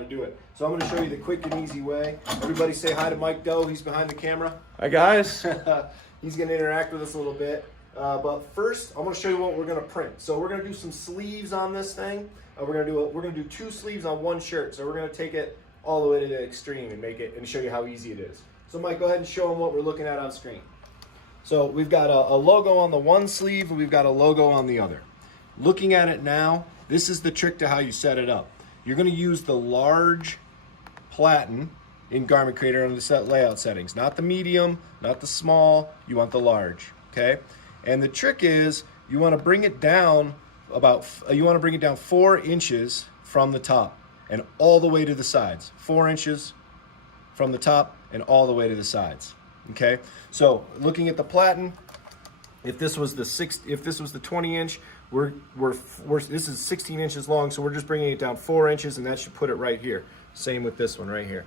to do it. So I'm going to show you the quick and easy way. Everybody say hi to Mike Doe. He's behind the camera. Hi guys. He's going to interact with us a little bit. But first, I'm going to show you what we're going to print. So we're going to do some sleeves on this thing. We're going to do 2 sleeves on 1 shirt. So we're going to take it all the way to the extreme and make it and show you how easy it is. So Mike, go ahead and show them what we're looking at on screen. So we've got a logo on the one sleeve and we've got a logo on the other. Looking at it now, this is the trick to how you set it up. You're going to use the large platen in Garment Creator under the set layout settings. Not the medium, not the small, you want the large, okay? And the trick is you want to bring it down 4 inches from the top and all the way to the sides. 4 inches from the top and all the way to the sides. Okay, so looking at the platen, if this was the 20 inch, this is 16 inches long, so we're just bringing it down 4 inches, and that should put it right here. Same with this one right here.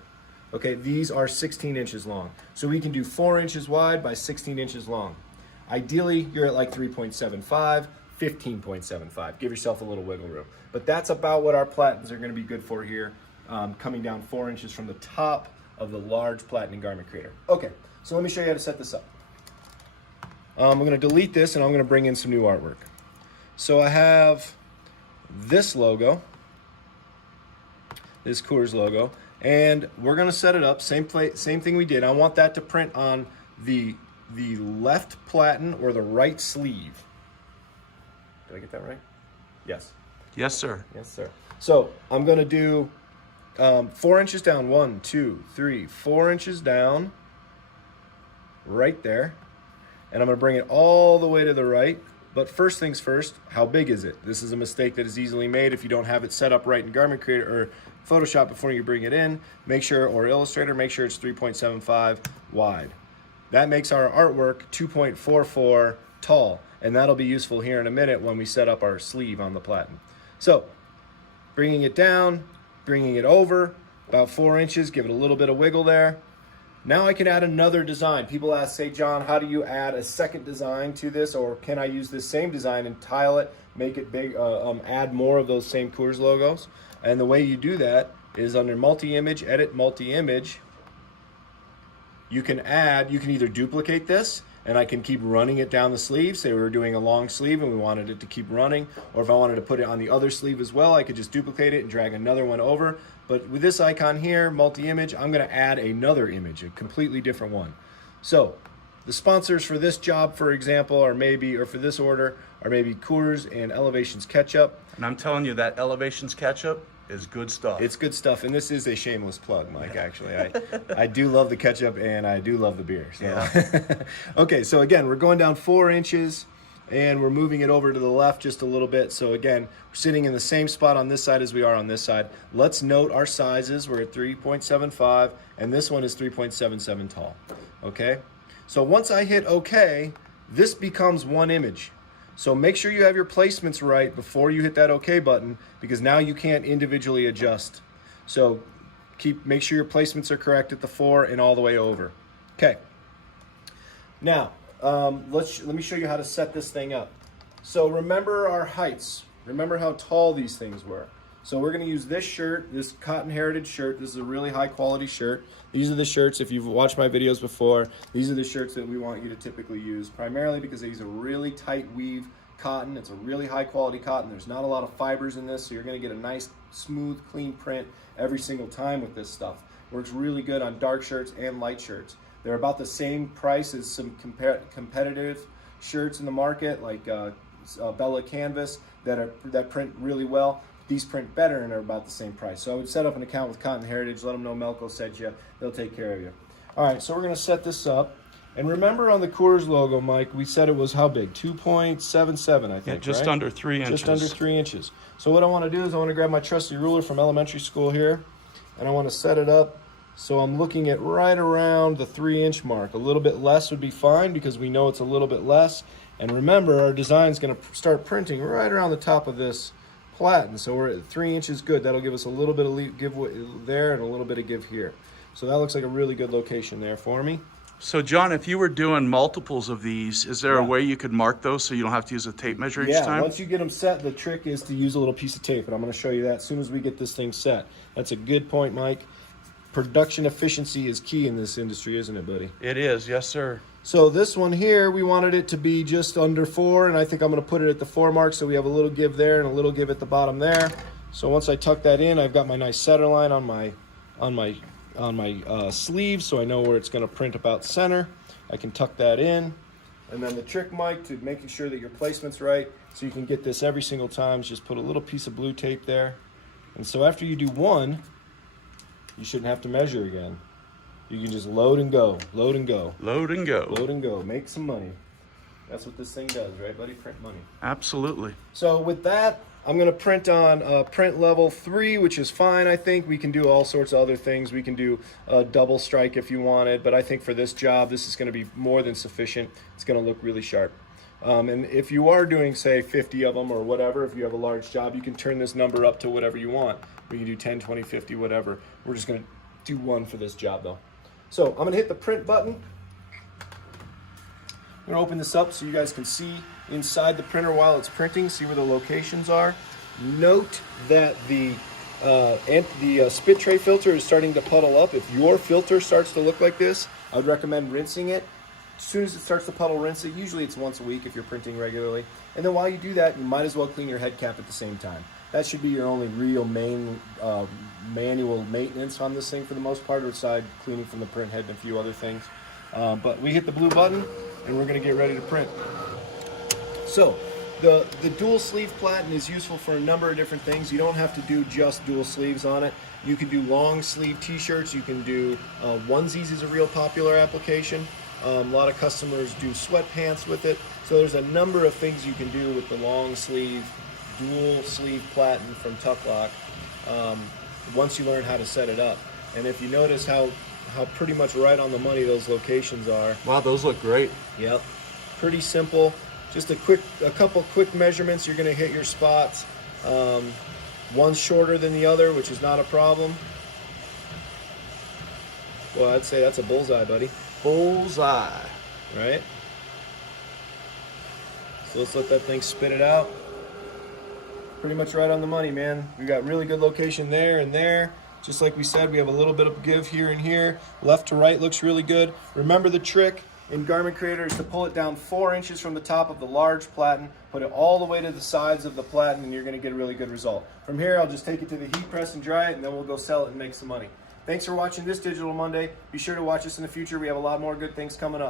Okay, these are 16 inches long, so we can do 4 inches wide by 16 inches long. Ideally, you're at like 3.75, 15.75. Give yourself a little wiggle room, but that's about what our platens are going to be good for here, coming down 4 inches from the top of the large platen in Garment Creator. Okay, so let me show you how to set this up. I'm going to delete this and I'm going to bring in some new artwork. So I have this logo, this Coors logo, and we're going to set it up same thing we did. I want that to print on the left platen or the right sleeve. Did I get that right? Yes. Yes, sir. Yes, sir. So I'm going to do 4 inches down, 1, 2, 3, 4 inches down, right there. And I'm going to bring it all the way to the right. But first things first, how big is it? This is a mistake that is easily made if you don't have it set up right in Garment Creator or Photoshop before you bring it in. Make sure, or Illustrator, make sure it's 3.75 wide. That makes our artwork 2.44 tall, and that'll be useful here in a minute when we set up our sleeve on the platen. So, bringing it down, bringing it over, about 4 inches, give it a little bit of wiggle there. Now I can add another design. People ask, say, John, how do you add a second design to this? Or can I use this same design and tile it, make it big, add more of those same Coors logos? And the way you do that is under multi-image, edit multi-image. You can either duplicate this, and I can keep running it down the sleeve. Say we were doing a long sleeve and we wanted it to keep running, or if I wanted to put it on the other sleeve as well, I could just duplicate it and drag another one over. But with this icon here, multi-image, I'm going to add another image, a completely different one. So the sponsors for this job, for example, or for this order, are maybe Coors and Elevations Ketchup. And I'm telling you, that Elevations Ketchup is good stuff. It's good stuff, and this is a shameless plug, Mike, actually. I do love the ketchup, and I do love the beer. So. Yeah. Okay, so again, we're going down 4 inches, and we're moving it over to the left just a little bit. So again, we're sitting in the same spot on this side as we are on this side. Let's note our sizes. We're at 3.75, and this one is 3.77 tall, okay? So once I hit OK, this becomes one image. So make sure you have your placements right before you hit that OK button, because now you can't individually adjust. So make sure your placements are correct at the 4 and all the way over. Okay. Now, let me show you how to set this thing up. So remember our heights. Remember how tall these things were. So we're going to use this shirt, this Cotton Heritage shirt. This is a really high quality shirt. These are the shirts, if you've watched my videos before, these are the shirts that we want you to typically use, primarily because they use a really tight weave cotton. It's a really high quality cotton. There's not a lot of fibers in this, so you're going to get a nice, smooth, clean print every single time with this stuff. Works really good on dark shirts and light shirts. They're about the same price as some competitive shirts in the market, like Bella Canvas, that print really well. These print better and are about the same price. So I would set up an account with Cotton Heritage, let them know Melco sent you, they'll take care of you. All right, so we're gonna set this up. And remember on the Coors logo, Mike, we said it was how big? 2.77, I think, yeah, just right? under 3 inches. Just under 3 inches. So what I wanna do is I wanna grab my trusty ruler from elementary school here, and I wanna set it up so I'm looking at right around the 3-inch mark. A little bit less would be fine because we know it's a little bit less. And remember, our design is gonna start printing right around the top of this platen, so we're at 3 inches good. That'll give us a little bit of give there and a little bit of give here. So that looks like a really good location there for me. So John, if you were doing multiples of these, is there a way you could mark those so you don't have to use a tape measure each time? Once you get them set, the trick is to use a little piece of tape, and I'm going to show you that as soon as we get this thing set. That's a good point, Mike. Production efficiency is key in this industry, isn't it, buddy? It is, yes sir. So this one here, we wanted it to be just under 4, and I think I'm going to put it at the 4 mark, so we have a little give there and a little give at the bottom there. So once I tuck that in, I've got my nice center line on my sleeve, so I know where it's going to print about center. I can tuck that in, and then the trick, Mike, to making sure that your placement's right, so you can get this every single time, is just put a little piece of blue tape there. And so after you do one, you shouldn't have to measure again. You can just load and go, load and go. Load and go. Load and go, make some money. That's what this thing does, right, buddy? Print money. Absolutely. So with that, I'm going to print on print level 3, which is fine, I think. We can do all sorts of other things. We can do a double strike if you wanted, but I think for this job, this is going to be more than sufficient. It's going to look really sharp. And if you are doing, say, 50 of them or whatever, if you have a large job, you can turn this number up to whatever you want. We can do 10, 20, 50, whatever. We're just going to do one for this job, though. So I'm going to hit the print button. I'm going to open this up so you guys can see inside the printer while it's printing, see where the locations are. Note that the spit tray filter is starting to puddle up. If your filter starts to look like this, I would recommend rinsing it. As soon as it starts to puddle, rinse it. Usually it's once a week if you're printing regularly. And then while you do that, you might as well clean your head cap at the same time. That should be your only real manual maintenance on this thing for the most part, aside cleaning from the print head and a few other things. But we hit the blue button and we're going to get ready to print. So the dual sleeve platen is useful for a number of different things. You don't have to do just dual sleeves on it. You can do long sleeve t-shirts. You can do onesies is a real popular application. A lot of customers do sweatpants with it. So there's a number of things you can do with the long sleeve dual sleeve platen from TucLoc once you learn how to set it up. And if you notice how pretty much right on the money those locations are. Wow, those look great. Yep, pretty simple. Just a couple quick measurements. You're going to hit your spots. One's shorter than the other, which is not a problem. Well, I'd say that's a bullseye, buddy. Bullseye. Right? So let's let that thing spit it out. Pretty much right on the money, man. We got really good location there and there. Just like we said, we have a little bit of give here and here. Left to right looks really good. Remember the trick in Garment Creator is to pull it down 4 inches from the top of the large platen, put it all the way to the sides of the platen, and you're going to get a really good result. From here, I'll just take it to the heat press and dry it, and then we'll go sell it and make some money. Thanks for watching this Digital Monday. Be sure to watch us in the future. We have a lot more good things coming up.